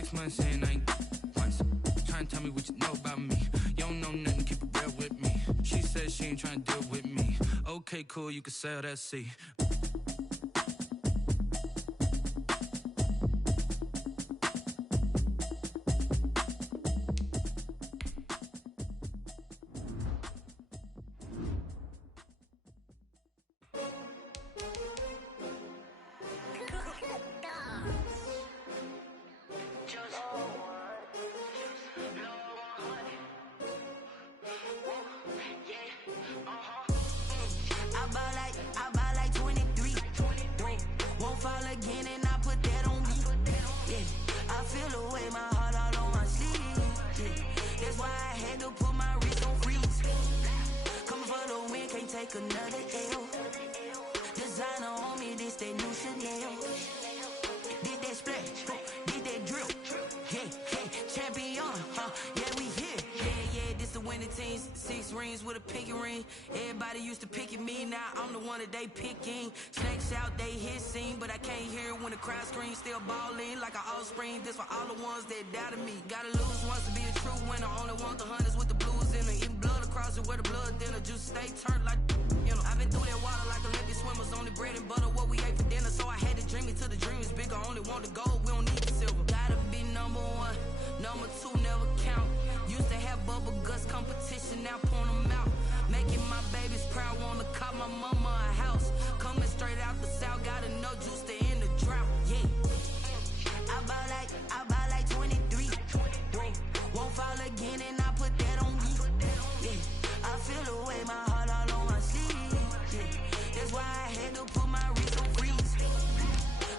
6 months in, I ain't once. Trying to tell me what you know about me. You don't know nothing, keep it real with me. She said she ain't trying to deal with me. Okay, cool, you can sail that sea. This for all the ones that doubted me. Gotta lose once to be a true winner. Only want the hunters with the blues in it. Even blood across it where the blood dinner. Juice stay turned like, you know. I've been through that water like Olympic swimmers. Only bread and butter what we ate for dinner. So I had to dream it till the dream is bigger. Only want the gold, we don't need the silver. Gotta be number one, number two never count. Used to have bubble guts competition, now point them out. Making my babies proud, wanna cop my mama a house. Coming straight out the south, gotta know juice to end the drought. Yeah. I buy like 23. Won't fall again and I put that on me. Yeah, I feel the way, my heart all on my sleeve. Yeah, that's why I had to put my wrist on freeze.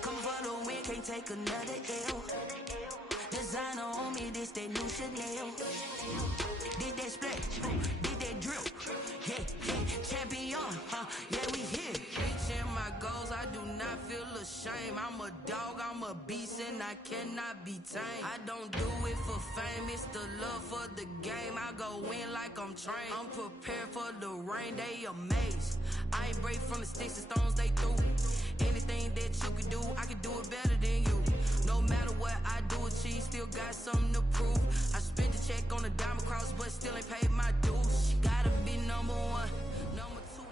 Coming for the win, can't take another L. Designer on me, this that new Chanel. Did that splash, did that drip. Yeah, champion, yeah, we here. Reaching my goals, I do not feel ashamed. I'm a dog, I'm a beast, and I cannot be tamed. I don't do it for fame, it's the love for the game. I go in like I'm trained. I'm prepared for the rain, they amazed. I ain't break from the sticks and stones they threw. Anything that you could do, I could do it better than you. No matter what I do achieve, still got something to prove. I spent the check on the diamond cross, but still ain't paid my dues. Gotta be number one, number two.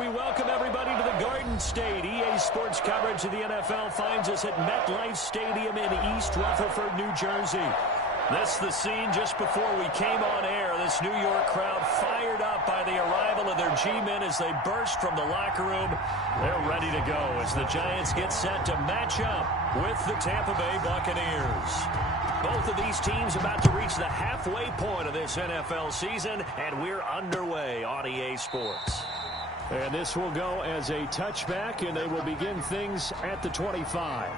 We welcome everybody to the Garden State. EA Sports coverage of the NFL finds us at MetLife Stadium in East Rutherford, New Jersey. This the scene just before we came on air. This New York crowd fired up by the arrival of their G-men as they burst from the locker room. They're ready to go as the Giants get set to match up with the Tampa Bay Buccaneers. Both of these teams about to reach the halfway point of this NFL season, and we're underway on EA Sports. And this will go as a touchback, and they will begin things at the 25.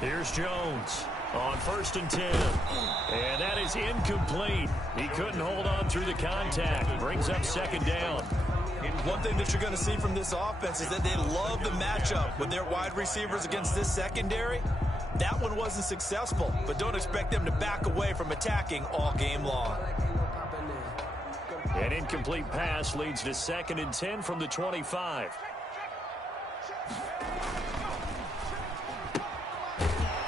Here's Jones on 1st and 10. And that is incomplete. He couldn't hold on through the contact. Brings up 2nd down. And one thing that you're going to see from this offense is that they love the matchup with their wide receivers against this secondary. That one wasn't successful, but don't expect them to back away from attacking all game long. An incomplete pass leads to 2nd and 10 from the 25.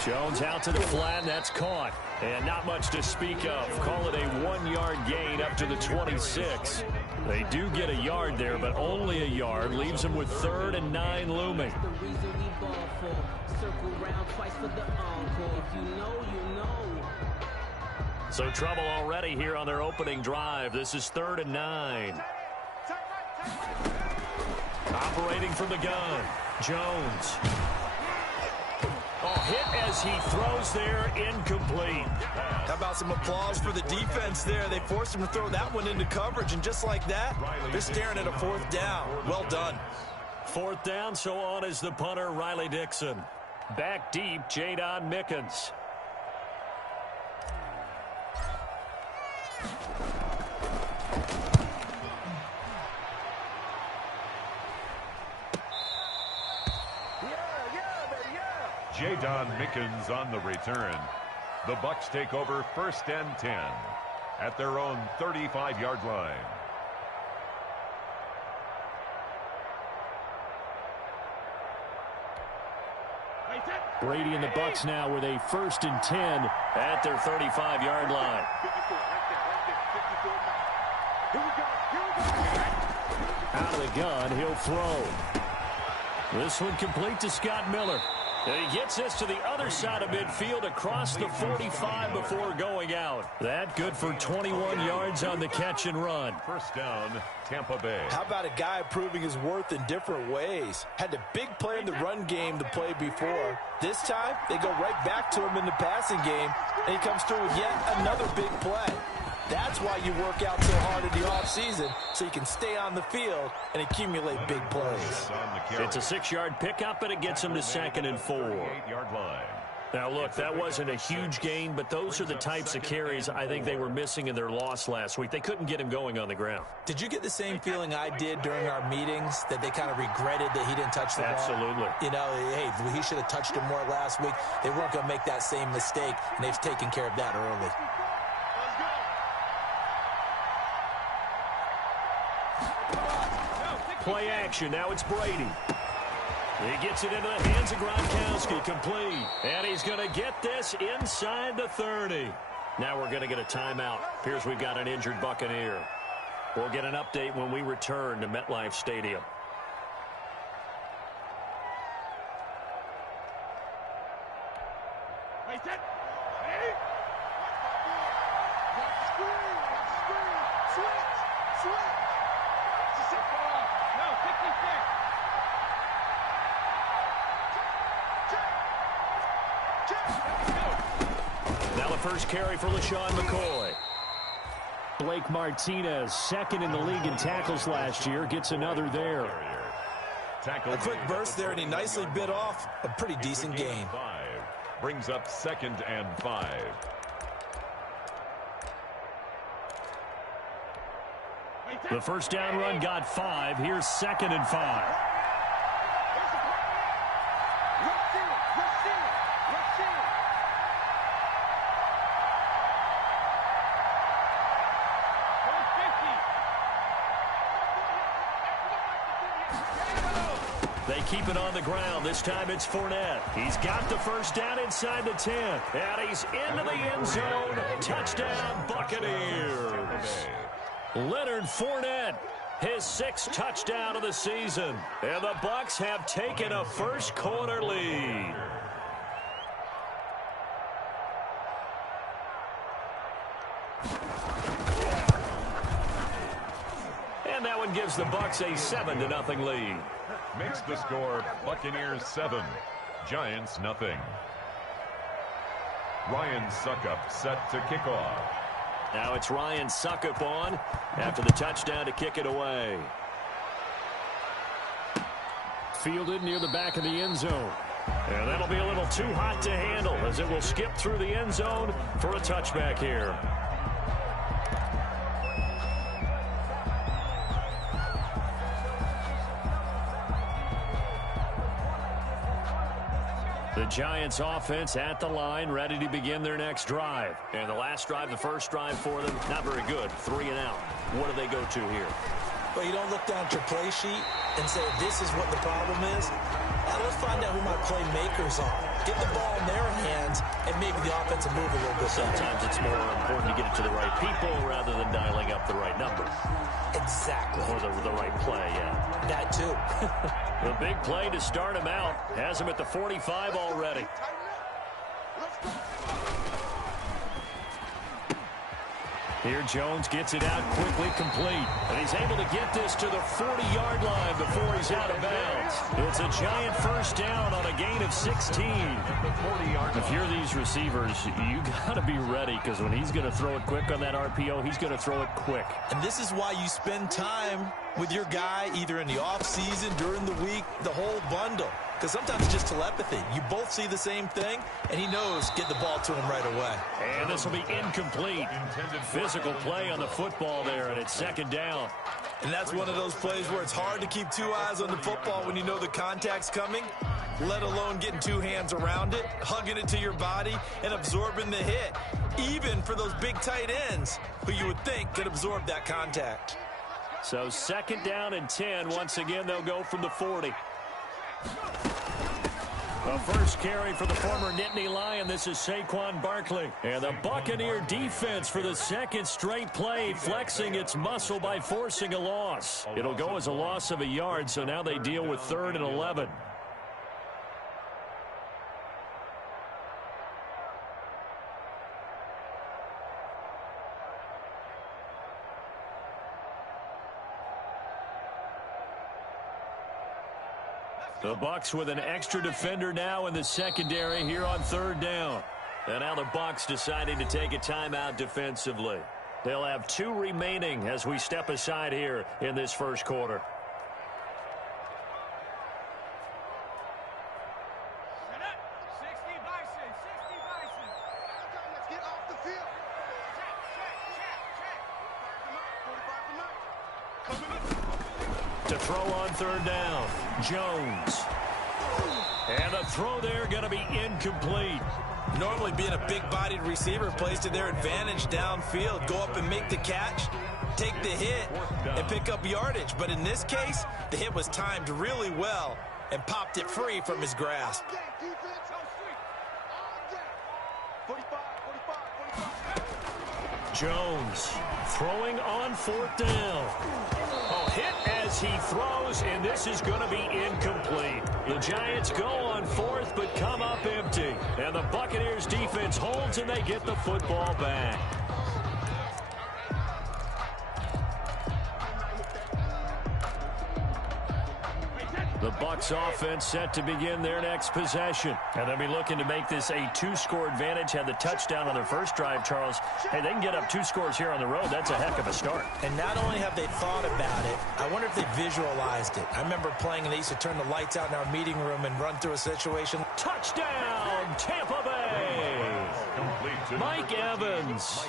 Jones out to the flat, and that's caught. And not much to speak of. Call it a 1-yard gain up to the 26. They do get a yard there, but only a yard. Leaves them with 3rd and 9 looming. So trouble already here on their opening drive. This is 3rd and 9. Operating from the gun, Jones. Oh, hit as he throws there, incomplete. How about some applause for the defense there? They forced him to throw that one into coverage, and just like that, they're staring at a fourth down. Well done. Fourth down, so on is the punter, Riley Dixon. Back deep, Jadon Mickens. Jadon Mickens on the return. The Bucs take over 1st and 10 at their own 35-yard line. Brady and the Bucs now with a 1st and 10 at their 35-yard line. Out of the gun, he'll throw. This one complete to Scott Miller. And he gets this to the other side of midfield across the 45 before going out. That good for 21 yards on the catch and run. First down, Tampa Bay. How about a guy proving his worth in different ways? Had a big play in the run game the play before. This time, they go right back to him in the passing game, and he comes through with yet another big play. That's why you work out so hard in the offseason, so you can stay on the field and accumulate big plays. It's a 6-yard pickup, and it gets him to 2nd and 4. 8-yard line. Now, look, that wasn't a huge gain, but those are the types of carries I think they were missing in their loss last week. They couldn't get him going on the ground. Did you get the same feeling I did during our meetings, that they kind of regretted that he didn't touch the ball? Absolutely. You know, hey, he should have touched him more last week. They weren't going to make that same mistake, and they've taken care of that early. Play action. Now it's Brady. He gets it into the hands of Gronkowski. Complete. And he's going to get this inside the 30. Now we're going to get a timeout. Appears we've got an injured Buccaneer. We'll get an update when we return to MetLife Stadium. Now the first carry for LaShawn McCoy. Blake Martinez, 2nd in the league in tackles last year, gets another there. A quick burst there, and he nicely bit off a pretty decent gain. Brings up 2nd and 5. The first down run got 5. Here's 2nd and 5. They keep it on the ground. This time it's Fournette. He's got the first down inside the 10. And he's into the end zone. Touchdown, Buccaneers. Leonard Fournette, his 6th touchdown of the season. And the Bucs have taken a first quarter lead. And that one gives the Bucs a 7-0 lead. Makes the score Buccaneers 7, Giants nothing. Ryan Suckup set to kick off. Now it's Ryan Suckup on after the touchdown to kick it away. Fielded near the back of the end zone. And that'll be a little too hot to handle as it will skip through the end zone for a touchback here. The Giants offense at the line, ready to begin their next drive. And the last drive, the first drive for them, not very good. 3 and out. What do they go to here? Well, you don't look down at your play sheet and say, this is what the problem is. Now let's find out who my playmakers are. Get the ball in their hands, and maybe the offense will move a little bit. Sometimes it's more important to get it to the right people rather than dialing up the right number. Exactly. Or the right play, yeah. That too. The big play to start him out has him at the 45 already. Here Jones gets it out quickly, complete. And he's able to get this to the 40-yard line before he's out of bounds. It's a giant first down on a gain of 16. If you're these receivers, you got to be ready, because when he's going to throw it quick on that RPO, he's going to throw it quick. And this is why you spend time with your guy either in the offseason, during the week, the whole bundle. Because sometimes it's just telepathy. You both see the same thing, and he knows get the ball to him right away. And this will be incomplete. Physical play on the football there, and it's second down. And that's one of those plays where it's hard to keep two eyes on the football when you know the contact's coming, let alone getting two hands around it, hugging it to your body, and absorbing the hit, even for those big tight ends who you would think could absorb that contact. So second down and 10. Once again, they'll go from the 40. The first carry for the former Nittany Lion. This is Saquon Barkley. And the Buccaneer defense for the second straight play, flexing its muscle by forcing a loss. It'll go as a loss of a yard, so now they deal with 3rd and 11. The Bucs with an extra defender now in the secondary here on 3rd down. And now the Bucs deciding to take a timeout defensively. They'll have 2 remaining as we step aside here in this first quarter. To throw on 3rd down, Jones. And the throw there going to be incomplete. Normally being a big-bodied receiver plays to their advantage downfield. Go up and make the catch, take the hit, and pick up yardage. But in this case, the hit was timed really well and popped it free from his grasp. Jones throwing on 4th down. Oh, hit as he throws, and this is going to be incomplete. The Giants go on 4th, but come up empty. And the Buccaneers defense holds, and they get the football back. The Bucs offense set to begin their next possession. And they'll be looking to make this a 2-score advantage. Had the touchdown on their first drive, Charles. Hey, they can get up 2 scores here on the road. That's a heck of a start. And not only have they thought about it, I wonder if they visualized it. I remember playing, and they used to turn the lights out in our meeting room and run through a situation. Touchdown, Tampa Bay! Mike Evans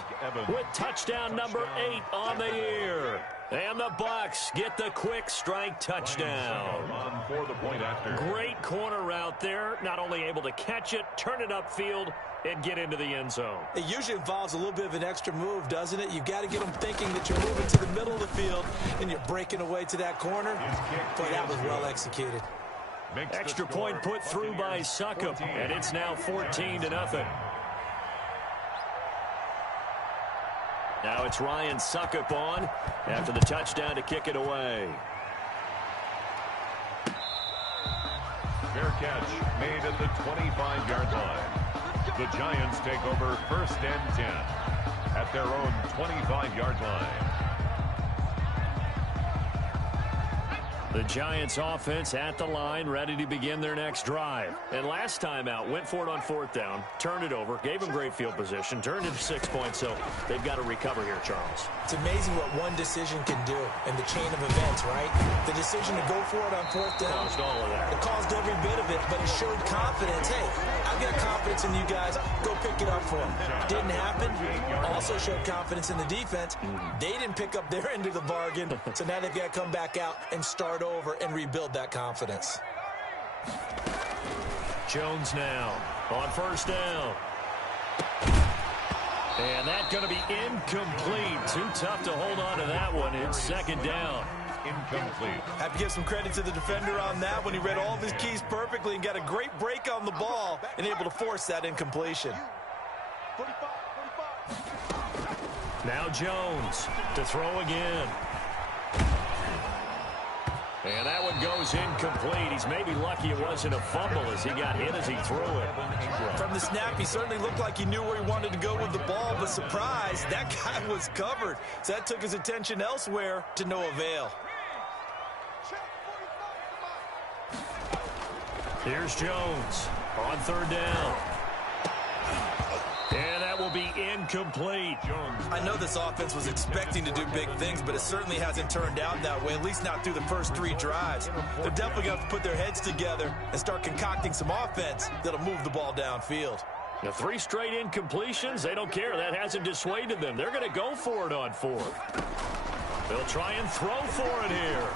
with touchdown number 8 on the year. And the Bucs get the quick strike touchdown. For the point after. Great corner route there. Not only able to catch it, turn it upfield, and get into the end zone. It usually involves a little bit of an extra move, doesn't it? You've got to get them thinking that you're moving to the middle of the field and you're breaking away to that corner. Boy, that was well executed. Extra point put through by Succop, and it's now 14-0. Now it's Ryan Succop on after the touchdown to kick it away. Fair catch made at the 25-yard line. The Giants take over 1st and 10 at their own 25-yard line. The Giants offense at the line, ready to begin their next drive. And last time out, went for it on 4th down, turned it over, gave them great field position, turned it to 6 points, so they've got to recover here, Charles. It's amazing what one decision can do in the chain of events, right? The decision to go for it on 4th down. Caused all of that. It caused every bit of it, but it showed confidence. Hey, I've got confidence in you guys. Go pick it up for them. Didn't happen. Also showed confidence in the defense. They didn't pick up their end of the bargain, so now they've got to come back out and start over and rebuild that confidence. Jones now on 1st down. And that's going to be incomplete. Too tough to hold on to that one. It's 2nd down. Incomplete. Have to give some credit to the defender on that one. He read all of his keys perfectly and got a great break on the ball and able to force that incompletion. Now Jones to throw again. And that one goes incomplete. He's maybe lucky it wasn't a fumble as he got hit as he threw it. From the snap, he certainly looked like he knew where he wanted to go with the ball, but surprise, that guy was covered. So that took his attention elsewhere to no avail. Here's Jones on third down. And that will be incomplete. I know this offense was expecting to do big things, but it certainly hasn't turned out that way, at least not through the first 3 drives. They're definitely going to have to put their heads together and start concocting some offense that'll move the ball downfield. The 3 straight incompletions, they don't care. That hasn't dissuaded them. They're going to go for it on 4th. They'll try and throw for it here.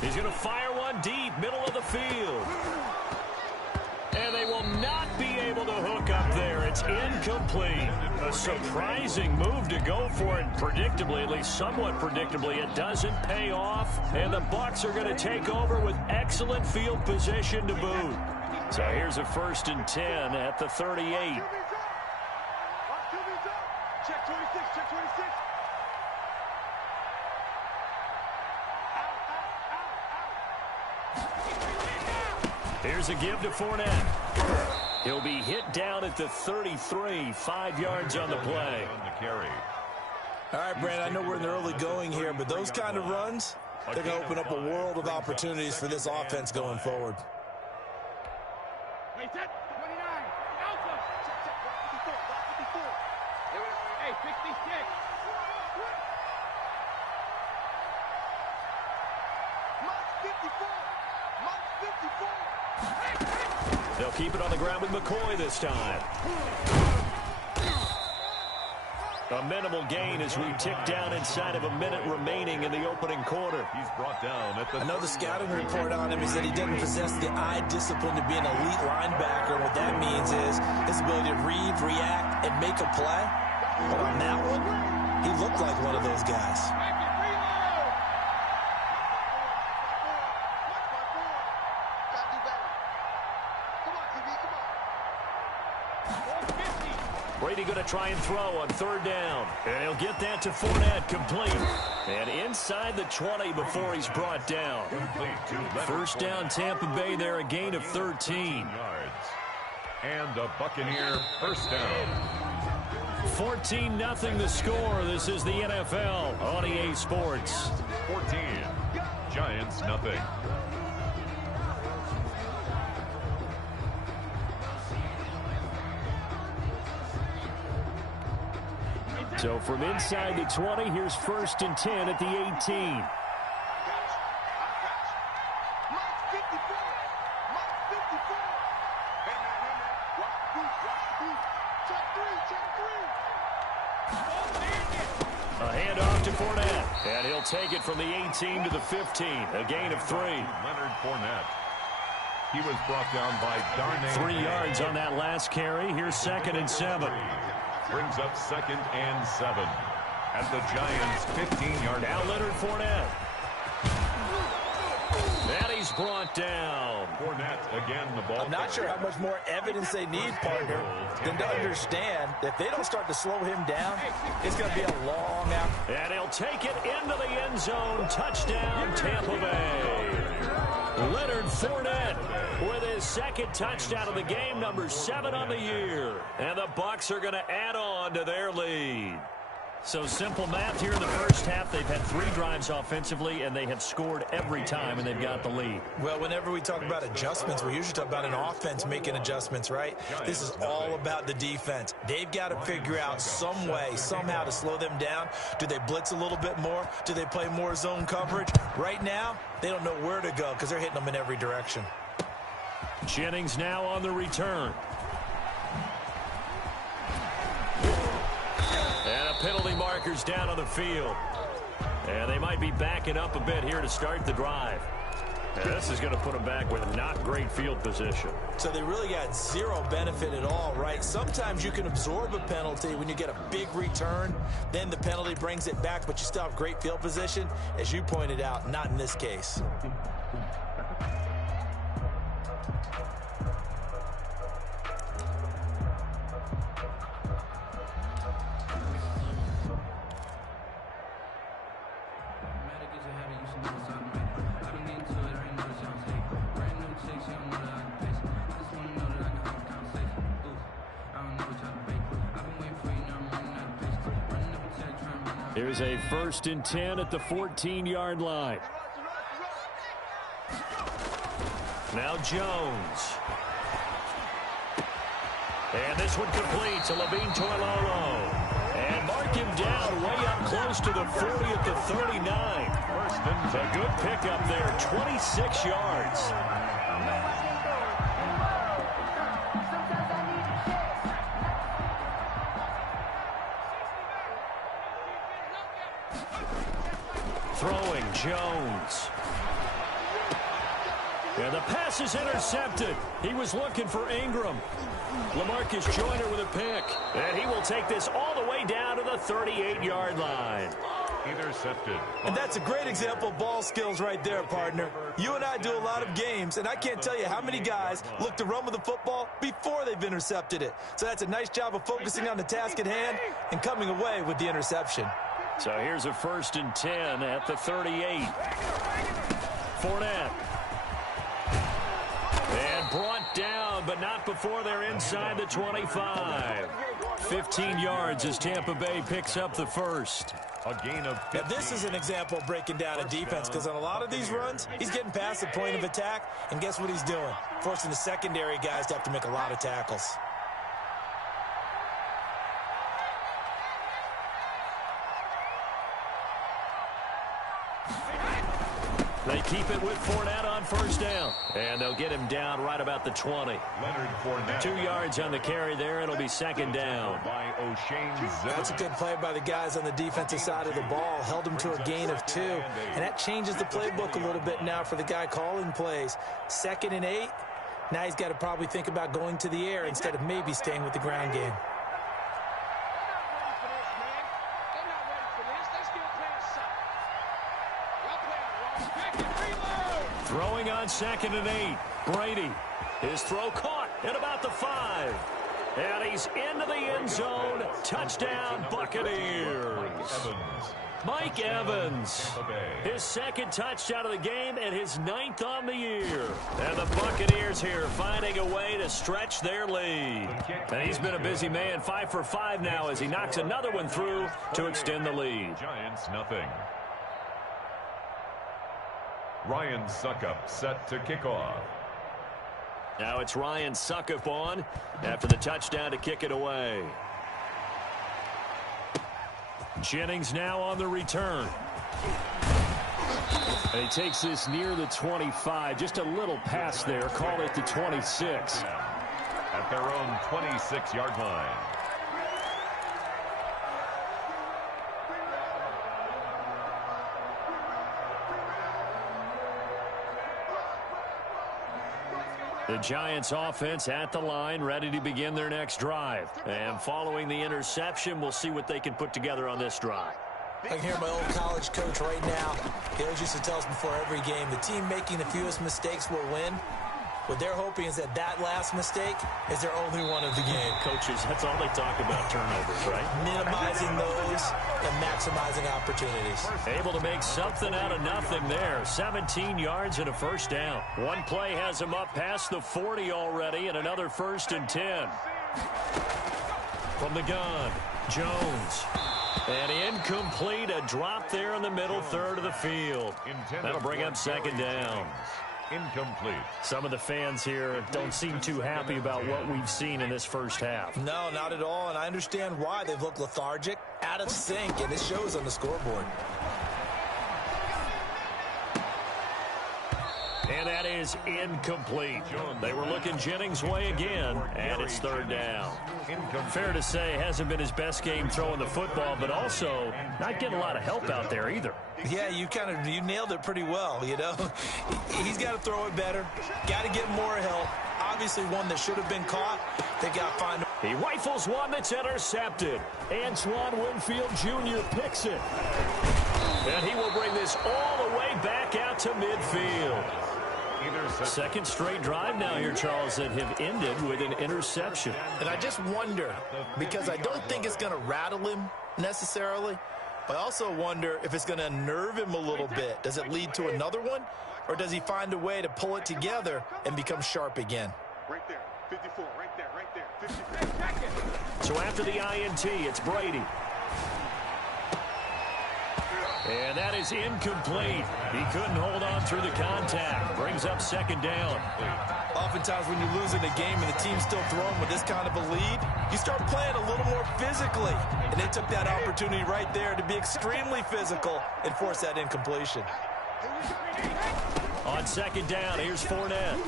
He's going to fire one deep, middle of the field. And they will not be able to hook up there. It's incomplete. A surprising move to go for it. Predictably, at least somewhat predictably, it doesn't pay off. And the Bucs are going to take over with excellent field position to boot. So here's a 1st and 10 at the 38. Check 26, check 26. Here's a give to Fournette. He'll be hit down at the 33, 5 yards on the play. All right, Brandon, I know we're in the early going here, but those kind of runs, they're going to open up a world of opportunities for this offense going forward. Hey, set. 29. Alpha. Check, check. Block 54. Block 54. Hey, 66. Mark 54. Mark 54. They'll keep it on the ground with McCoy this time. A minimal gain as we tick down inside of a minute remaining in the opening quarter. He's brought down at the... I know the scouting report on him is that he doesn't possess the eye discipline to be an elite linebacker. What that means is his ability to read, react, and make a play. But on that one, he looked like one of those guys. Brady going to try and throw on 3rd down. And he'll get that to Fournette, complete. And inside the 20 before he's brought down. 1st down Tampa Bay there, a gain of 13. And a Buccaneer 1st down. 14-0 the score. This is the NFL on EA Sports. 14. Giants nothing. So from inside the 20, here's 1st and 10 at the 18. Mark 54. Mark 54. Hey, man. Watch the beat. Check 3. A handoff to Fournette. And he'll take it from the 18 to the 15. A gain of 3. Leonard Fournette. He was brought down by Darnay. 3 yards on that last carry. Here's 2nd and 7. Brings up 2nd and 7 at the Giants' 15-yard line. Now Leonard Fournette. And he's brought down. Fournette again, the ball. I'm not sure how much more evidence they need, partner, than to understand that if they don't start to slow him down, it's going to be a long out. And he'll take it into the end zone. Touchdown, Tampa Bay. Leonard Fournette with his 2nd touchdown of the game, number 7 on the year. And the Bucs are going to add on to their lead. So simple math here in the first half. They've had 3 drives offensively, and they have scored every time, and they've got the lead. Well, whenever we talk about adjustments, we usually talk about an offense making adjustments, right? This is all about the defense. They've got to figure out some way, somehow to slow them down. Do they blitz a little bit more? Do they play more zone coverage? Right now, they don't know where to go because they're hitting them in every direction. Jennings now on the return. And a penalty marker's down on the field. And they might be backing up a bit here to start the drive. And this is going to put them back with not great field position. So they really got zero benefit at all, right? Sometimes you can absorb a penalty when you get a big return. Then the penalty brings it back, but you still have great field position. As you pointed out, not in this case. Automatic is a habit, you should never automatic. Here's a 1st and 10 at the 14-yard line. Now Jones. And this one complete to Levine Toilolo. And mark him down way up close to the 40 at the 39. It's a good pickup there, 26 yards. Throwing Jones. And the pass is intercepted. He was looking for Ingram. LaMarcus Joyner with a pick. And he will take this all the way down to the 38-yard line. Intercepted. And that's a great example of ball skills right there, partner. You and I do a lot of games, and I can't tell you how many guys look to run with the football before they've intercepted it. So that's a nice job of focusing on the task at hand and coming away with the interception. So here's a 1st and 10 at the 38. Fournette. And brought down, but not before they're inside the 25. 15 yards as Tampa Bay picks up the first. A gain of 15. Now, this is an example of breaking down a defense, because on a lot of these runs, he's getting past the point of attack, and guess what he's doing? Forcing the secondary guys to have to make a lot of tackles. They keep it with Fournette on 1st down. And they'll get him down right about the 20. Leonard Fournette. 2 yards on the carry there. It'll be 2nd down. By O'Shane Zimmerman. That's a good play by the guys on the defensive side of the ball. Held him to a gain of 2. And that changes the playbook a little bit now for the guy calling plays. 2nd and 8. Now he's got to probably think about going to the air instead of maybe staying with the ground game. Throwing on 2nd and 8. Brady. His throw caught at about the 5. And he's into the end zone. Touchdown, Buccaneers. Mike Evans. His 2nd touchdown of the game and his 9th on the year. And the Buccaneers here finding a way to stretch their lead. And he's been a busy man. 5 for 5 now as he knocks another one through to extend the lead. Giants nothing. Ryan Suckup set to kick off. Now it's Ryan Suckup on after the touchdown to kick it away. Jennings now on the return. And he takes this near the 25. Just a little pass there. Call it the 26. At their own 26-yard line. The Giants offense at the line, ready to begin their next drive. And following the interception, we'll see what they can put together on this drive. I can hear my old college coach right now. He always used to tell us before every game, the team making the fewest mistakes will win. What they're hoping is that last mistake is their only one of the game. Coaches, that's all they talk about, turnovers, right? Minimizing those and maximizing opportunities. Able to make something out of nothing there. 17 yards and a 1st down. One play has him up past the 40 already, and another 1st and 10. From the gun, Jones. And incomplete, a drop there in the middle third of the field. That'll bring up 2nd down. Incomplete. Some of the fans here don't seem too happy about what we've seen in this first half. No, not at all, and I understand why. They've looked lethargic, out of sync, and it shows on the scoreboard. And that is incomplete. They were looking Jennings' way again, and it's 3rd down. Fair to say, hasn't been his best game throwing the football, but also not getting a lot of help out there either. Yeah, you nailed it pretty well, you know. He's got to throw it better, got to get more help. Obviously one that should have been caught. They got to find. He rifles one that's intercepted. Antoine Winfield Jr. picks it. And he will bring this all the way back out to midfield. 2nd straight drive now here, Charles, that have ended with an interception. And I just wonder, because I don't think it's going to rattle him necessarily, but I also wonder if it's going to unnerve him a little bit. Does it lead to another one, or does he find a way to pull it together and become sharp again? Right there, 54, right there, 54. So after the INT, it's Brady. And that is incomplete. He couldn't hold on through the contact. Brings up second down. Oftentimes when you lose in a game and the team's still throwing with this kind of a lead, you start playing a little more physically. And they took that opportunity right there to be extremely physical and force that incompletion. On second down, here's Fournette.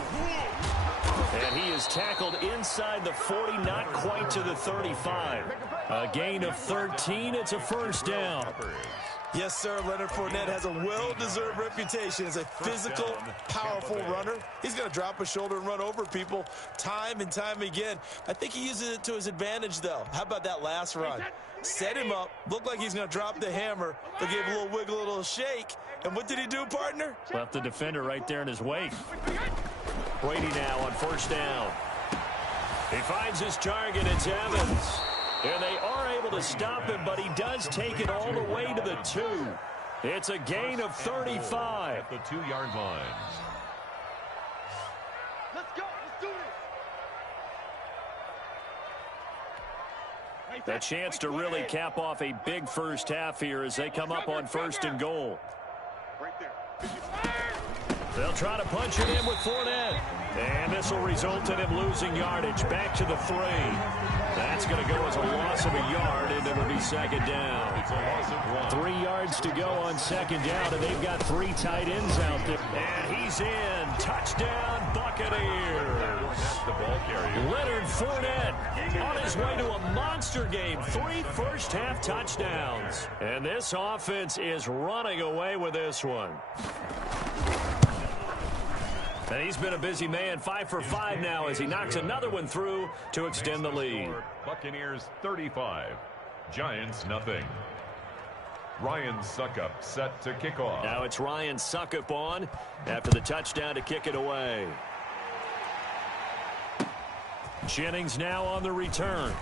And he is tackled inside the 40, not quite to the 35. A gain of 13. It's a first down. Yes, sir. Leonard Fournette has a well-deserved reputation as a physical, powerful runner. He's going to drop his shoulder and run over people time and time again. I think he uses it to his advantage, though. How about that last run? Set him up, looked like he's going to drop the hammer, but gave a little wiggle, a little shake. And what did he do, partner? Left the defender right there in his wake. Brady now on first down. He finds his target. It's Evans. And they are able to stop him, but he does take it all the way to the 2. It's a gain of 35. At the 2-yard line. Let's go. Let's do this. A chance to really cap off a big first half here as they come up on first and goal. Right there. They'll try to punch it in with Fournette. And this will result in him losing yardage. Back to the 3. That's going to go as a loss of a yard, and it'll be second down. It's a loss of 1. 3 yards to go on second down, and they've got 3 tight ends out there. And he's in. Touchdown, Buccaneers. The ball carrier. Leonard Fournette on his way to a monster game. 3 first-half touchdowns. And this offense is running away with this one. And he's been a busy man, 5 for 5 now as he knocks another one through to extend the lead. Buccaneers 35, Giants nothing. Ryan Suckup set to kick off. Now it's Ryan Suckup on after the touchdown to kick it away. Jennings now on the return.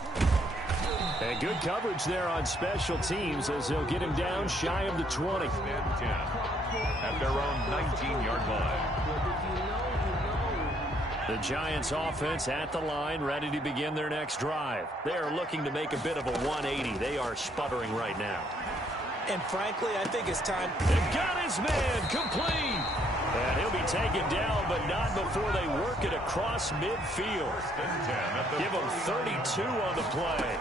And good coverage there on special teams as they'll get him down shy of the 20. And 10 at their own 19-yard line. The Giants offense at the line, ready to begin their next drive. They are looking to make a bit of a 180. They are sputtering right now. And frankly, I think it's time. They've got his man complete. And he'll be taken down, but not before they work it across midfield. Give him 32 on the play.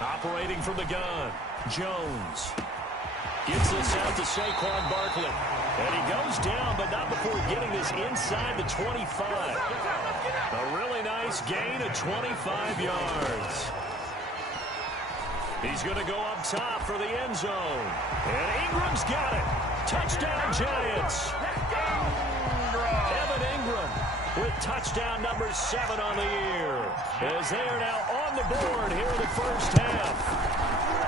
Operating from the gun, Jones. Gets this out to Saquon Barkley. And he goes down, but not before getting this inside the 25. A really nice gain of 25 yards. He's going to go up top for the end zone. And Ingram's got it. Touchdown, Giants. Evan Ingram with touchdown number 7 on the year. As they are now on the board here in the first half.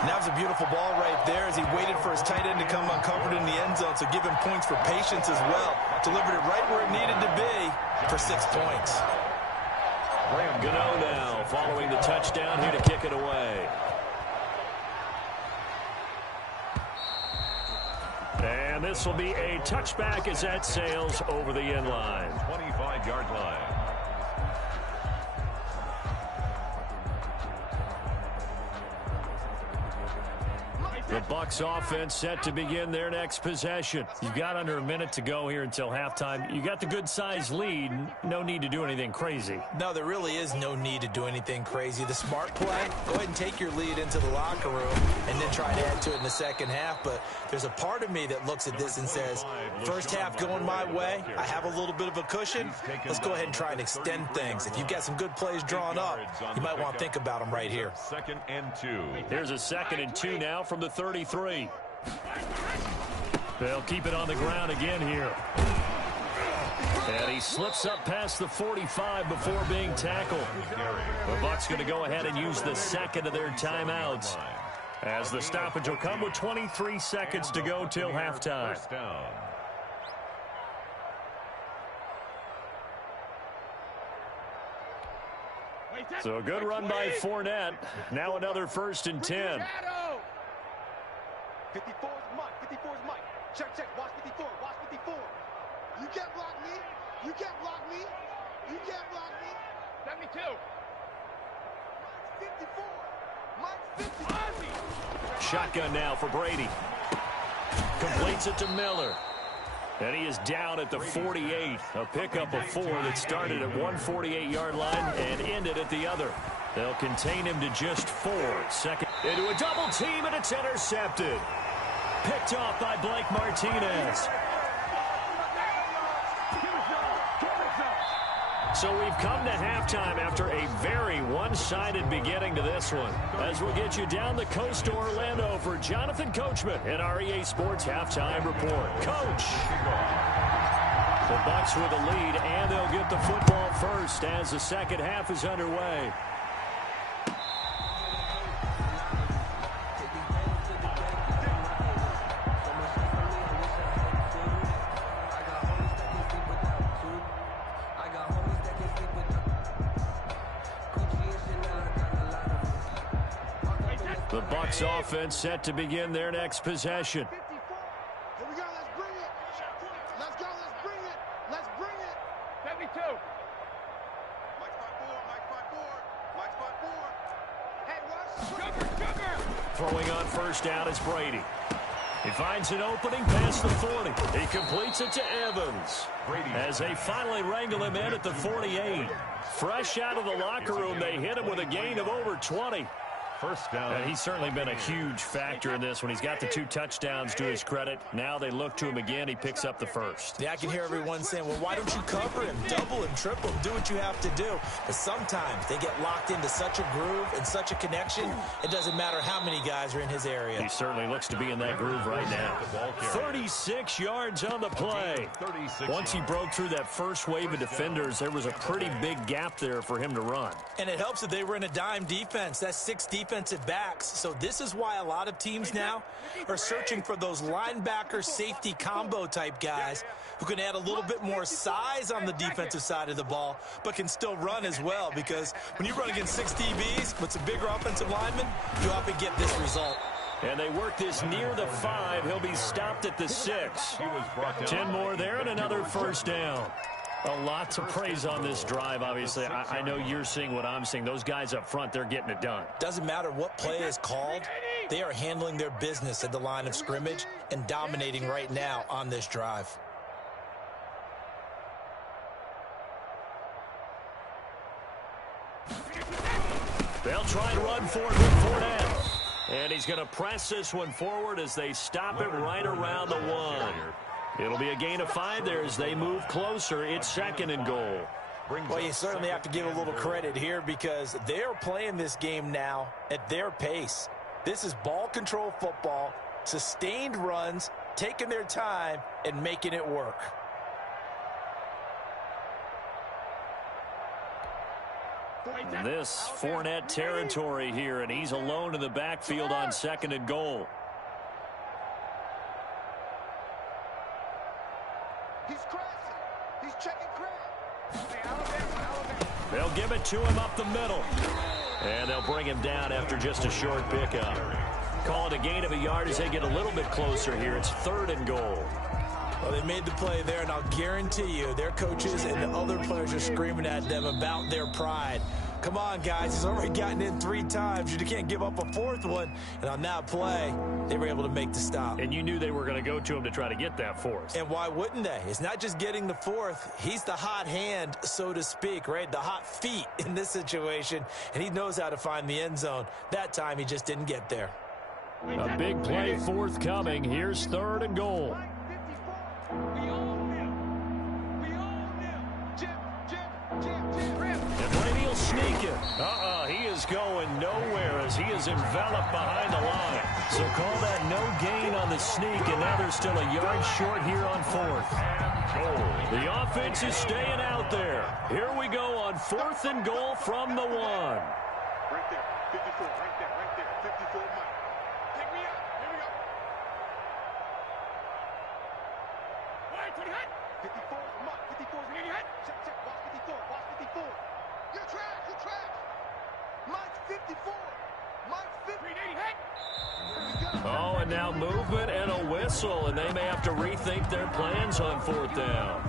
And that was a beautiful ball right there as he waited for his tight end to come uncovered in the end zone, so give him points for patience as well. Delivered it right where it needed to be for 6 points. Gano now following the touchdown here to kick it away. And this will be a touchback as that sails over the end line. 25-yard line. The Bucs offense set to begin their next possession. You've got under a minute to go here until halftime. You got the good-sized lead. No need to do anything crazy. No, there really is no need to do anything crazy. The smart play, go ahead and take your lead into the locker room and then try to add to it in the second half. But there's a part of me that looks at this and says, first half going my way, I have a little bit of a cushion. Let's go ahead and try and extend things. If you've got some good plays drawn up, you might want to think about them right here. 2nd and 2. Here's a 2nd and 2 now from the 33. They'll keep it on the ground again here. And he slips up past the 45 before being tackled. The Bucs going to go ahead and use the second of their timeouts, as the stoppage will come with 23 seconds to go till halftime. First down. So a good run by Fournette. Now another 1st and 10. 54 is Mike. 54 is Mike. Check, check. Watch 54. Watch 54. You can't block me. You can't block me. You can't block me. 72. Mike's 54. Mike's 54. Shotgun now for Brady. Completes it to Miller. And he is down at the 48. A pickup of 4 that started at 148-yard line and ended at the other. They'll contain him to just 4. Second into a double team, and it's intercepted. Picked off by Blake Martinez. So we've come to halftime after a very one-sided beginning to this one. As we'll get you down the coast to Orlando for Jonathan Coachman at our EA Sports Halftime Report. Coach! The Bucs with a lead, and they'll get the football first as the second half is underway. The Bucs offense set to begin their next possession. Here we go, let's bring it. Let's go, let's bring it. Let's bring it. 72. Mike 5-4, Mike 5-4, Mike 5-4. Hey, watch. Throwing on first down is Brady. He finds an opening past the 40. He completes it to Evans. As they finally wrangle him in at the 48. Fresh out of the locker room, they hit him with a gain of over 20. First down. And he's certainly been a huge factor in this when he's got the 2 touchdowns to his credit. Now they look to him again. He picks up the first. Yeah, I can hear everyone saying, well, why don't you cover him, double him, triple him, do what you have to do. But sometimes they get locked into such a groove and such a connection, it doesn't matter how many guys are in his area. He certainly looks to be in that groove right now. 36 yards on the play. Once he broke through that first wave of defenders, there was a pretty big gap there for him to run. And it helps that they were in a dime defense. That's 6 defensive backs. So this is why a lot of teams now are searching for those linebacker safety combo type guys who can add a little bit more size on the defensive side of the ball, but can still run as well, because when you run against 6 DBs with some bigger offensive linemen, you often get this result. And they work this near the 5. He'll be stopped at the 6. 10 more there and another first down. A lot to praise on this drive, obviously. I know you're seeing what I'm seeing. Those guys up front, they're getting it done. Doesn't matter what play is called. They are handling their business at the line of scrimmage and dominating right now on this drive. They'll try and run for it with Fournette. And he's going to press this one forward as they stop him right around the 1. It'll be a gain of 5 there as they move closer. It's 2nd and goal. Well, you certainly have to give a little credit here because they're playing this game now at their pace. This is ball control football, sustained runs, taking their time, and making it work. This Fournette territory here, and he's alone in the backfield on 2nd and goal. He's crashing. He's checking crash. They'll give it to him up the middle. And they'll bring him down after just a short pickup. Call it a gain of a yard as they get a little bit closer here. It's 3rd and goal. Well, they made the play there, and I'll guarantee you their coaches and the other players are screaming at them about their pride. Come on, guys. He's already gotten in 3 times. You can't give up a 4th one. And on that play, they were able to make the stop. And you knew they were going to go to him to try to get that 4th. And why wouldn't they? It's not just getting the 4th. He's the hot hand, so to speak, right? The hot feet in this situation. And he knows how to find the end zone. That time, he just didn't get there. A big play forthcoming. Here's 3rd and goal. And Brady will sneak it. He is going nowhere as he is enveloped behind the line. So call that no gain on the sneak, and now they're still a yard short here on 4th. The offense is staying out there. Here we go on 4th and goal from the 1. Right there, 54, right there, 54, Mike. Pick me up, here we go. 54, Mike, 54 is near. Check, watch 54, watch 54. You're trash. Mike 54, Mike 50. Oh, and now movement and a whistle, and they may have to rethink their plans on 4th down.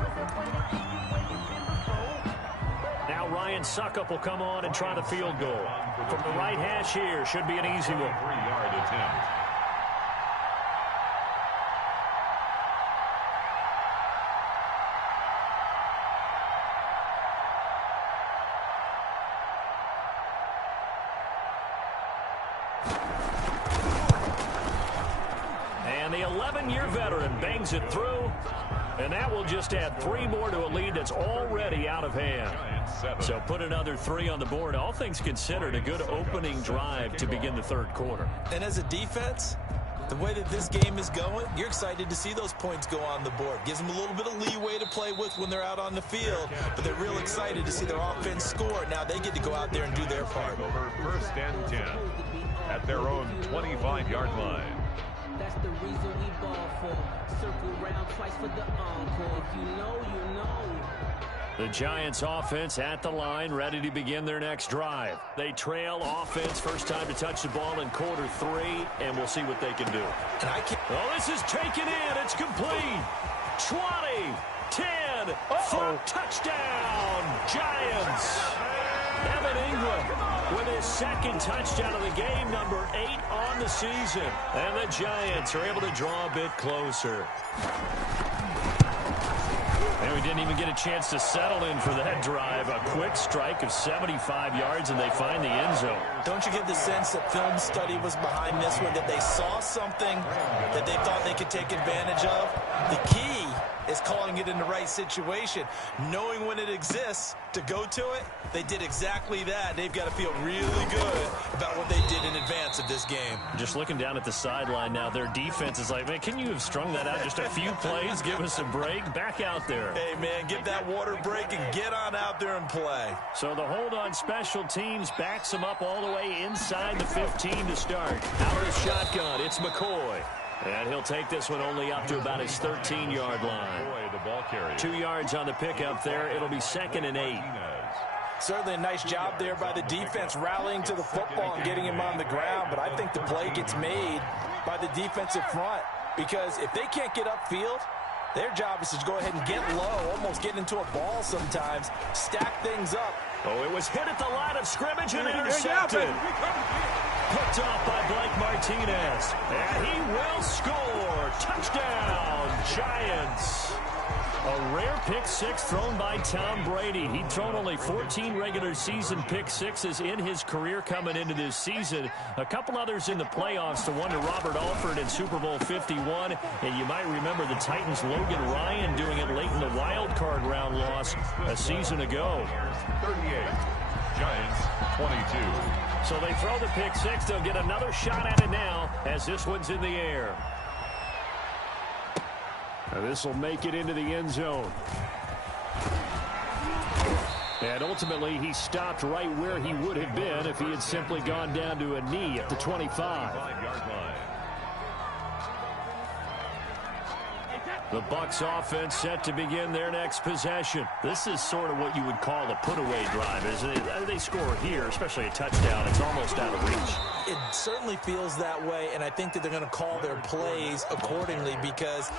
Now Ryan Suckup will come on and try the field goal. From the right hash here, should be an easy one. 3-yard attempt. the 11-year veteran bangs it through, and that will just add 3 more to a lead that's already out of hand. So put another 3 on the board. All things considered, a good opening drive to begin the third quarter. And as a defense, the way that this game is going, you're excited to see those points go on the board. Gives them a little bit of leeway to play with when they're out on the field, but they're real excited to see their offense score. Now they get to go out there and do their part. Over 1st and 10 at their own 25-yard line. That's the reason we ball for. Circle round twice for the encore. If you know, you know. The Giants offense at the line, ready to begin their next drive. They trail offense, first time to touch the ball in quarter 3, and we'll see what they can do. Oh, this is taken in. It's complete. 20, 10, for touchdown, Giants. Evan Ingram with his 2nd touchdown of the game, number 8 on the season. And the Giants are able to draw a bit closer. And we didn't even get a chance to settle in for that drive. A quick strike of 75 yards, and they find the end zone. Don't you get the sense that film study was behind this one, that they saw something that they thought they could take advantage of? The key is calling it in the right situation. Knowing when it exists to go to it, they did exactly that. They've got to feel really good about what they did in advance of this game. Just looking down at the sideline now, their defense is like, man, can you have strung that out just a few plays? Give us a break. Back out there. Hey, man, give that water break and get on out there and play. So the hold on special teams backs them up all the way inside the 15 to start. Out of the shotgun, it's McCoy. And he'll take this one only up to about his 13-yard line. 2 yards on the pickup there. It'll be 2nd and 8. Certainly a nice job there by the defense rallying to the football and getting him on the ground. But I think the play gets made by the defensive front, because if they can't get upfield, their job is to go ahead and get low, almost get into a ball sometimes, stack things up. Oh, it was hit at the line of scrimmage and intercepted. Picked off by Blake Martinez. And he will score. Touchdown, Giants. A rare pick 6 thrown by Tom Brady. He'd thrown only 14 regular season pick 6s in his career coming into this season. A couple others in the playoffs, the one to Robert Alford in Super Bowl 51. And you might remember the Titans' Logan Ryan doing it late in the wild card round loss a season ago. 38, Giants 22. So they throw the pick 6. They'll get another shot at it now as this one's in the air. And this will make it into the end zone. And ultimately, he stopped right where he would have been if he had simply gone down to a knee at the 25. The Bucs offense set to begin their next possession. This is sort of what you would call a put-away drive, isn't it? They score here, especially a touchdown. It's almost out of reach. It certainly feels that way, and I think that they're going to call their plays accordingly, because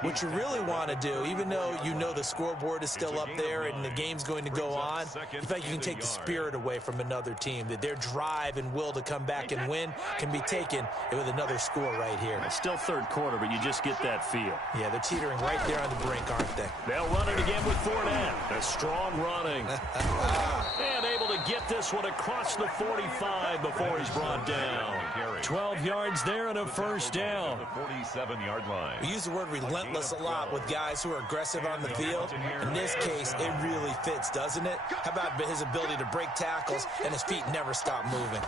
what you really want to do, even though you know the scoreboard is still up there and the game's going to go on, in fact, you can take the spirit away from another team, that their drive and will to come back and win can be taken with another score right here. It's still third quarter, but you just get that feel. Yeah, they're teetering right there on the brink, aren't they? They'll run it again with Fournette. A strong running. And able to get this one across the 45 before he's brought down. 12 yards there and a first down. The 47-yard line. We use the word relentless a lot with guys who are aggressive on the field. In this case, it really fits, doesn't it? How about his ability to break tackles and his feet never stop moving?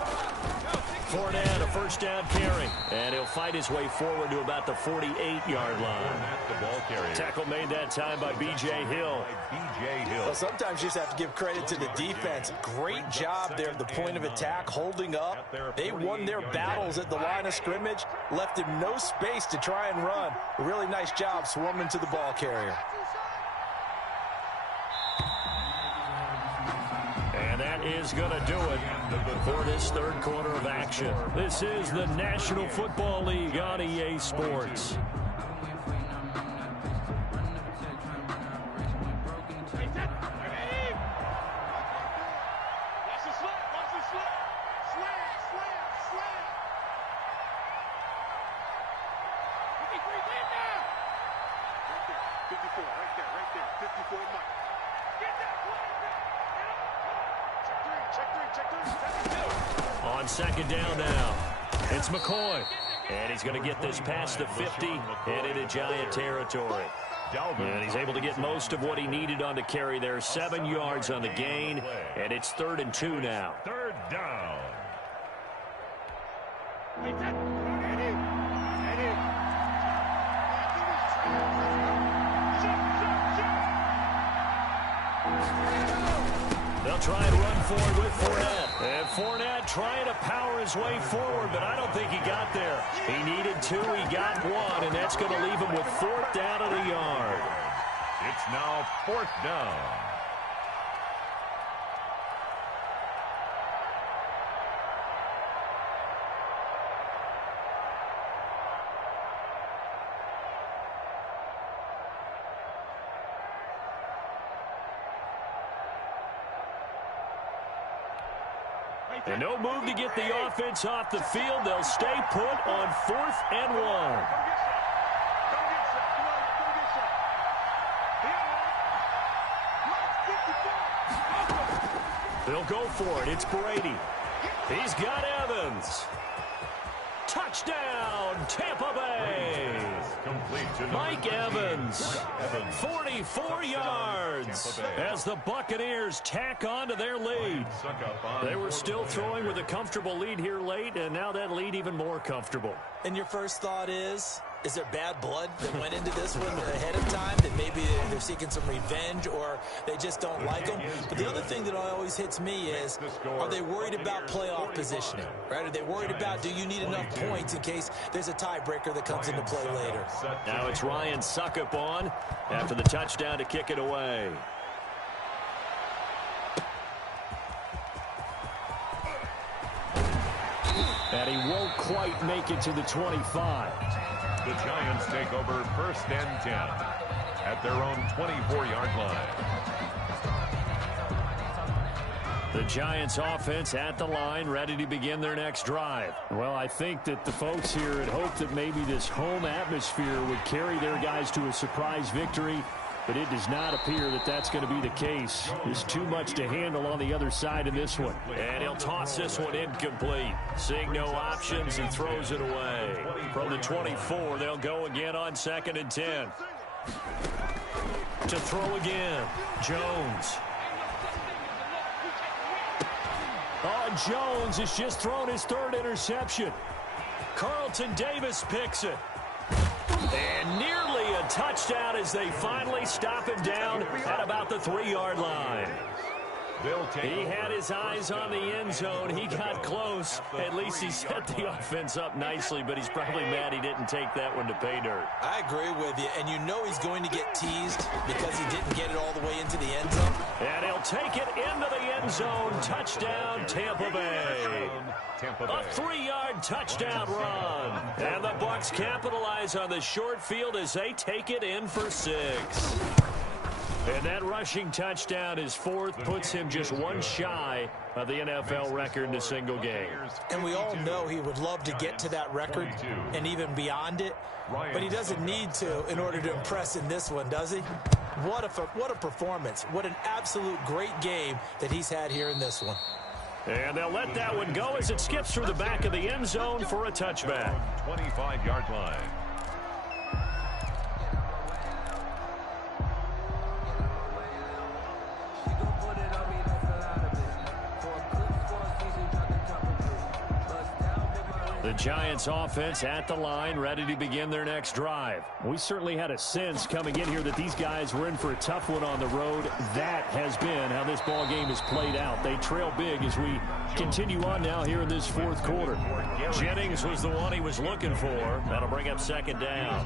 Fournette, a first down carry. And he'll fight his way forward to about the 48-yard line. Tackle made that time by B.J. Hill. Well, sometimes you just have to give credit to the defense. Great job there at the point of attack, holding up. They won their battles at the line of scrimmage, left him no space to try and run. A really nice job swarming to the ball carrier. And that is going to do it for this third quarter of action. This is the National Football League on EA Sports. On second down now, it's McCoy. And he's going to get this past the 50 and into Giant territory. And he's able to get most of what he needed on the carry there. 7 yards on the gain, and it's 3rd and 2 now. 3rd down. They'll try and run forward with Fournette. And Fournette trying to power his way forward, but I don't think he got there. He needed 2, he got 1, and that's going to leave him with 4th down at a yard. It's now 4th down. And no move to get the offense off the field. They'll stay put on 4th and 1. They'll go for it. It's Brady. He's got Evans. Touchdown, Tampa Bay. Mike Evans, 44 yards as the Buccaneers tack on to their lead. They were still throwing with a comfortable lead here late, and now that lead even more comfortable. And your first thought is there bad blood that went into this one ahead of time, that maybe they're seeking some revenge or they just don't like them? But the other thing that always hits me is, are they worried about playoff positioning, right? Are they worried about, do you need enough points in case there's a tiebreaker that comes into play later? Now it's Ryan Suckup on after the touchdown to kick it away. And he won't quite make it to the 25. The Giants take over 1st and 10 at their own 24-yard line. The Giants offense at the line, ready to begin their next drive. Well, I think that the folks here had hoped that maybe this home atmosphere would carry their guys to a surprise victory, but it does not appear that that's going to be the case. There's too much to handle on the other side of this one. And he'll toss this one incomplete. Seeing no options, he throws it away. From the 24, they'll go again on 2nd and 10. To throw again, Jones. Oh, Jones has just thrown his 3rd interception. Carlton Davis picks it. And nearly a touchdown as they finally stop him down at about the 3-yard line. He had his eyes on the end zone. He got close. At least he set the offense up nicely, but he's probably mad he didn't take that one to pay dirt. I agree with you, and you know he's going to get teased because he didn't get it all the way into the end zone. And he'll take it into the end zone. Touchdown, Tampa Bay. A 3-yard touchdown run. And the Bucs capitalize on the short field as they take it in for 6. And that rushing touchdown, his 4th, puts him just one shy of the NFL record in a single game. And we all know he would love to get to that record and even beyond it, but he doesn't need to in order to impress in this one, does he? What a performance. What an absolute great game that he's had here in this one. And they'll let that one go as it skips through the back of the end zone for a touchback. 25-yard line. The Giants offense at the line, ready to begin their next drive. We certainly had a sense coming in here that these guys were in for a tough one on the road. That has been how this ball game has played out. They trail big as we continue on now here in this 4th quarter. Jennings was the one he was looking for. That'll bring up 2nd down.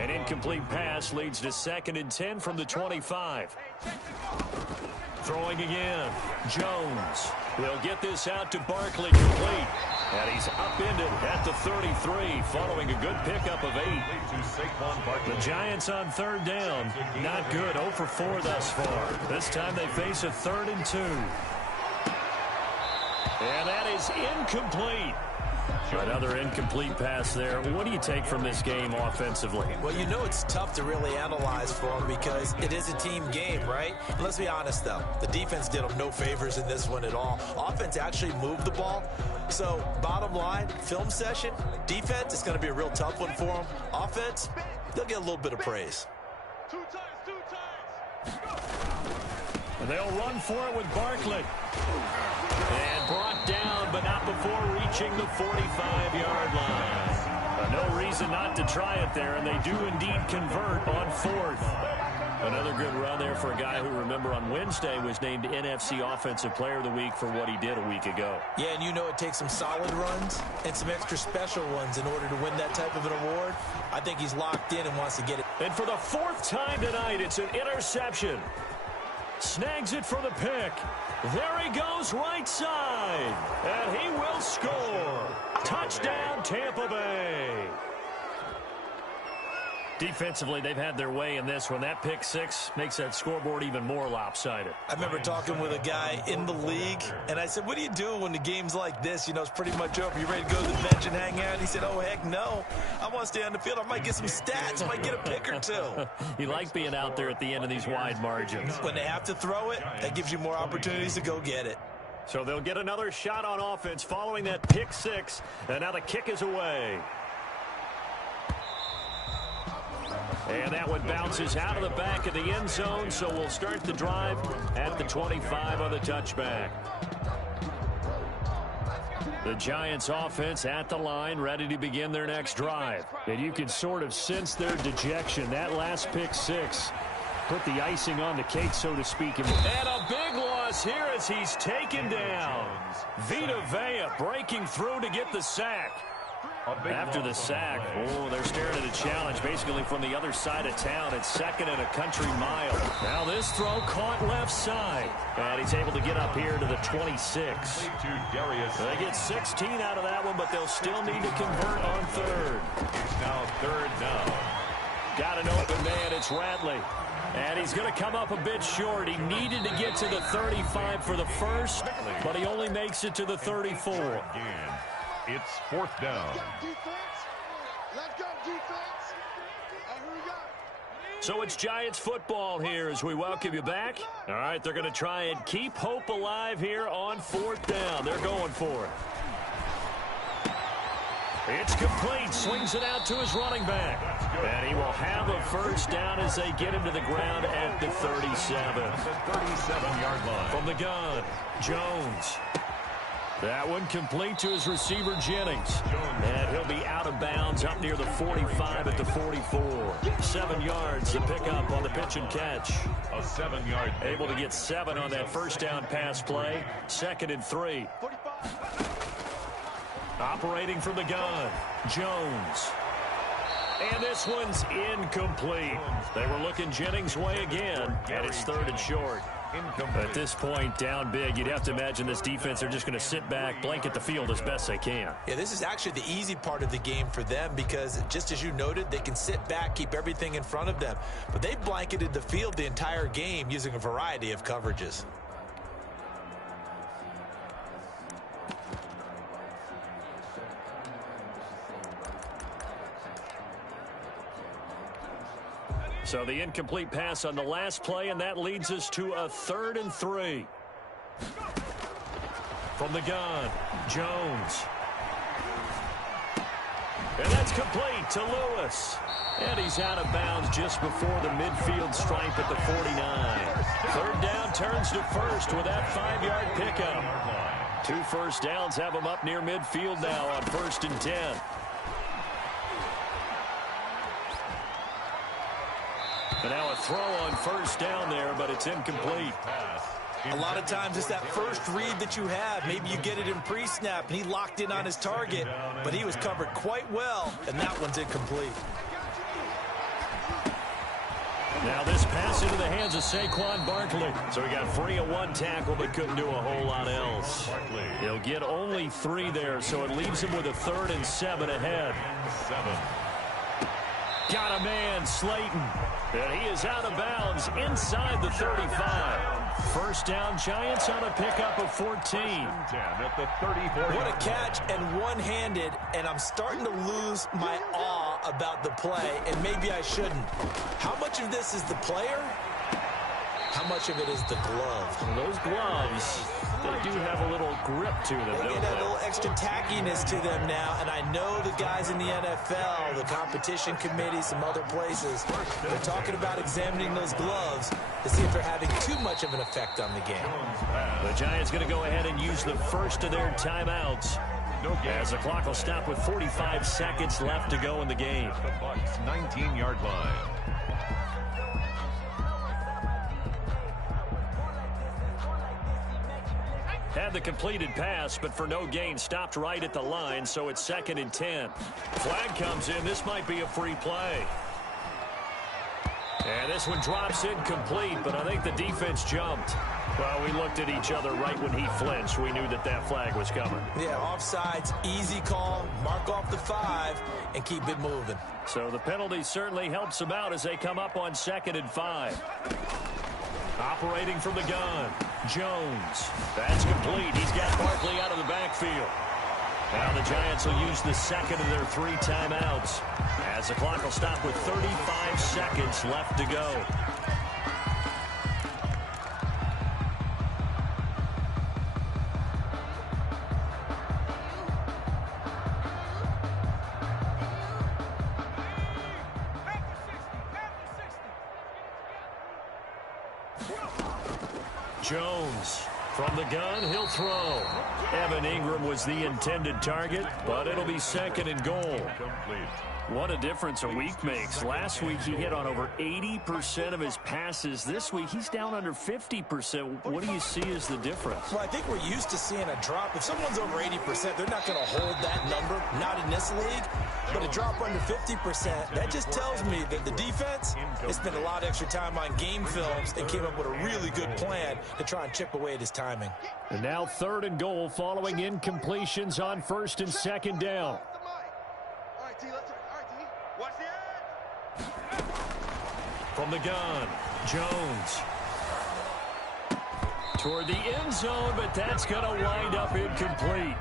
An incomplete pass leads to 2nd and 10 from the 25. Throwing again, Jones. They'll get this out to Barkley, complete. And he's upended at the 33, following a good pickup of 8. The Giants on 3rd down. Not good, 0 for 4 thus far. This time they face a 3rd and 2. And that is incomplete. Another incomplete pass there. What do you take from this game offensively? Well, you know it's tough to really analyze for them because it is a team game, right? Let's be honest, though. The defense did them no favors in this one at all. Offense actually moved the ball. So, bottom line, film session, defense is going to be a real tough one for them. Offense, they'll get a little bit of praise. Two times. And they'll run for it with Barkley. And brought down, but not before reaching the 45-yard line. No reason not to try it there, and they do indeed convert on fourth. Another good run there for a guy who, remember, on Wednesday was named NFC Offensive Player of the Week for what he did a week ago. Yeah, and you know it takes some solid runs and some extra special ones in order to win that type of an award. I think he's locked in and wants to get it. And for the fourth time tonight, it's an interception. Snags it for the pick. There he goes right side. And he will score. Touchdown, Tampa Bay. Defensively, they've had their way in this one. That pick six makes that scoreboard even more lopsided. I remember talking with a guy in the league, and I said, what do you do when the game's like this? You know, it's pretty much over. You ready to go to the bench and hang out? He said, oh, heck no. I want to stay on the field. I might get some stats. I might get a pick or two. You like being out there at the end of these wide margins. When they have to throw it, that gives you more opportunities to go get it. So they'll get another shot on offense following that pick six, and now the kick is away. And that one bounces out of the back of the end zone, so we'll start the drive at the 25 on the touchback. The Giants offense at the line, ready to begin their next drive. And you can sort of sense their dejection. That last pick six put the icing on the cake, so to speak. And a big loss here as he's taken down. Vita Vea breaking through to get the sack. After the sack, they're staring at a challenge basically from the other side of town. It's second and a country mile. Now this throw caught left side. And he's able to get up here to the 26. They get 16 out of that one, but they'll still need to convert on third. It's now third down. Got an open man. It's Radley. And he's going to come up a bit short. He needed to get to the 35 for the first, but he only makes it to the 34. Again, it's fourth down. Let's go, defense. And who we got? So it's Giants football here as we welcome you back. All right, they're going to try and keep hope alive here on fourth down. They're going for it. It's complete. Swings it out to his running back. And he will have a first down as they get him to the ground at the 37. 37-yard line. From the gun, Jones. That one complete to his receiver, Jennings. And he'll be out of bounds up near the 45 at the 44. 7 yards to pick up on the pitch and catch. A 7-yard. Able to get 7 on that first down pass play. 2nd and 3. Operating from the gun, Jones. And this one's incomplete. They were looking Jennings' way again, and it's 3rd and short. At this point, down big, you'd have to imagine this defense are just going to sit back, blanket the field as best they can. Yeah, this is actually the easy part of the game for them because, just as you noted, they can sit back, keep everything in front of them. But they blanketed the field the entire game using a variety of coverages. So the incomplete pass on the last play, and that leads us to a 3rd and 3. From the gun, Jones. And that's complete to Lewis. And he's out of bounds just before the midfield stripe at the 49. 3rd down turns to first with that 5-yard pickup. 2 first downs have him up near midfield now on 1st and 10. And now a throw on first down there, but it's incomplete. A lot of times it's that first read that you have. Maybe you get it in pre-snap, and he locked in on his target, but he was covered quite well, and that one's incomplete. Now this pass into the hands of Saquon Barkley. So he got free of 1 tackle, but couldn't do a whole lot else. He'll get only 3 there, so it leaves him with a 3rd and 7 ahead. 7. Got a man, Slayton. And he is out of bounds inside the 35. First down, Giants on a pickup of 14. 10 at the 34. What a catch, and one-handed, and I'm starting to lose my awe about the play, and maybe I shouldn't. How much of this is the player? How much of it is the glove? Well, those gloves, they do have a little grip to them, They don't get a they? little extra tackiness to them now, and I know the guys in the NFL, the competition committee, some other places, they're talking about examining those gloves to see if they're having too much of an effect on the game. The Giants going to go ahead and use the first of their timeouts, as the clock will stop with 45 seconds left to go in the game. The Bucs 19-yard line. Had the completed pass, but for no gain, stopped right at the line, so it's 2nd and 10. Flag comes in. This might be a free play. And this one drops incomplete, but I think the defense jumped. Well, we looked at each other right when he flinched. We knew that that flag was coming. Yeah, offsides, easy call, mark off the 5, and keep it moving. So the penalty certainly helps him out as they come up on 2nd and 5. Operating from the gun, Jones. That's complete. He's got Barkley out of the backfield. Now the Giants will use the second of their 3 timeouts, as the clock will stop with 35 seconds left to go. Jones from the gun, he'll throw. Evan Ingram was the intended target, but it'll be 2nd and goal. Complete. What a difference a week makes. Last week he hit on over 80% of his passes. This week he's down under 50%. What do you see as the difference? Well, I think we're used to seeing a drop. If someone's over 80%, they're not going to hold that number, not in this league. But a drop under 50%, that just tells me that the defense has spent a lot of extra time on game films and came up with a really good plan to try and chip away at his timing. And now 3rd and goal following incompletions on 1st and 2nd down. All right, D, let's watch the edge. From the gun, Jones. Toward the end zone, but that's going to wind up incomplete.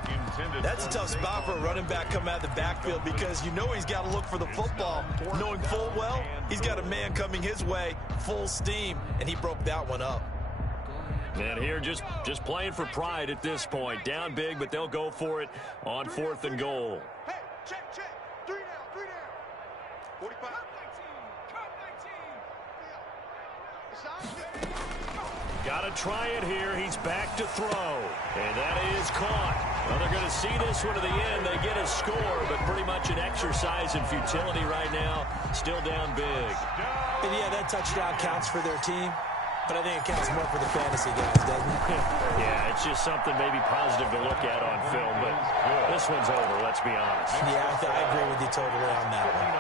That's a tough spot for a running back coming out of the backfield because you know he's got to look for the football, knowing full well he's got a man coming his way, full steam, and he broke that one up. And here just playing for pride at this point. Down big, but they'll go for it on 4th and goal. Hey, check. 3 down. 45. Got to try it here. He's back to throw. And that is caught. Well, they're going to see this one to the end. They get a score, but pretty much an exercise in futility right now. Still down big. And yeah, that touchdown counts for their team, but I think it counts more for the fantasy guys, doesn't it? Yeah, it's just something maybe positive to look at on film, but this one's over, let's be honest. Yeah, I agree with you totally on that one.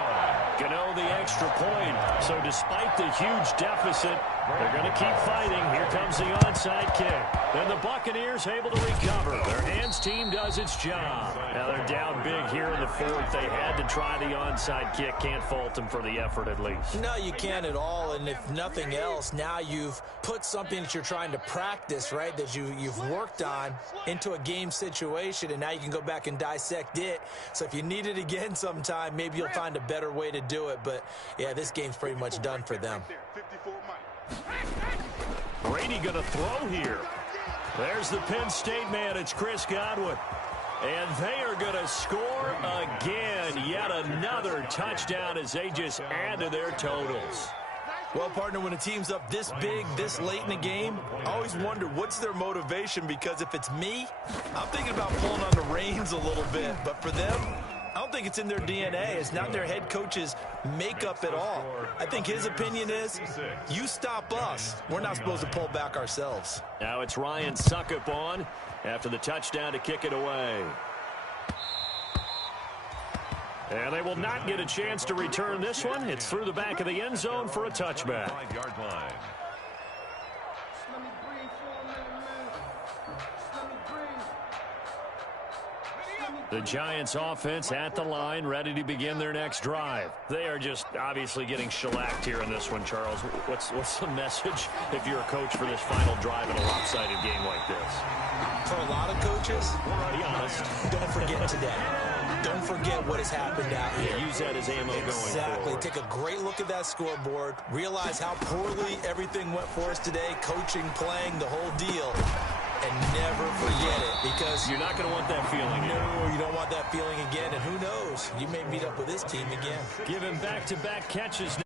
Gano the extra point. So despite the huge deficit, they're going to keep fighting. Here comes the onside kick. Then the Buccaneers able to recover. Their hands team does its job. Now they're down big here in the 4th. They had to try the onside kick. Can't fault them for the effort at least. No, you can't at all. And if nothing else, now you've put something that you're trying to practice, right, that you've worked on into a game situation, and now you can go back and dissect it. So if you need it again sometime, maybe you'll find a better way to do it. But, yeah, this game's pretty much done for them. 54 Mike. Brady going to throw here. There's the Penn State man. It's Chris Godwin. And they are going to score again. Yet another touchdown as they just add to their totals. Well, partner, when a team's up this big, this late in the game, I always wonder what's their motivation, because if it's me, I'm thinking about pulling on the reins a little bit. But for them, I don't think it's in their DNA. It's not their head coach's makeup at all. I think his opinion is, you stop us. We're not supposed to pull back ourselves. Now it's Ryan Suckup on after the touchdown to kick it away. And they will not get a chance to return this one. It's through the back of the end zone for a touchback. 5-yard line. The Giants offense at the line, ready to begin their next drive. They are just obviously getting shellacked here in this one, Charles. What's the message if you're a coach for this final drive in a lopsided game like this? For a lot of coaches, Be honest. don't forget today. Don't forget what has happened out here. Yeah, use that as ammo going forward. Exactly. Take a great look at that scoreboard. Realize how poorly everything went for us today. Coaching, playing, the whole deal. And never forget it, because you're not going to want that feeling. No, you don't want that feeling again. And who knows? You may meet up with this team again. Give him back-to-back catches.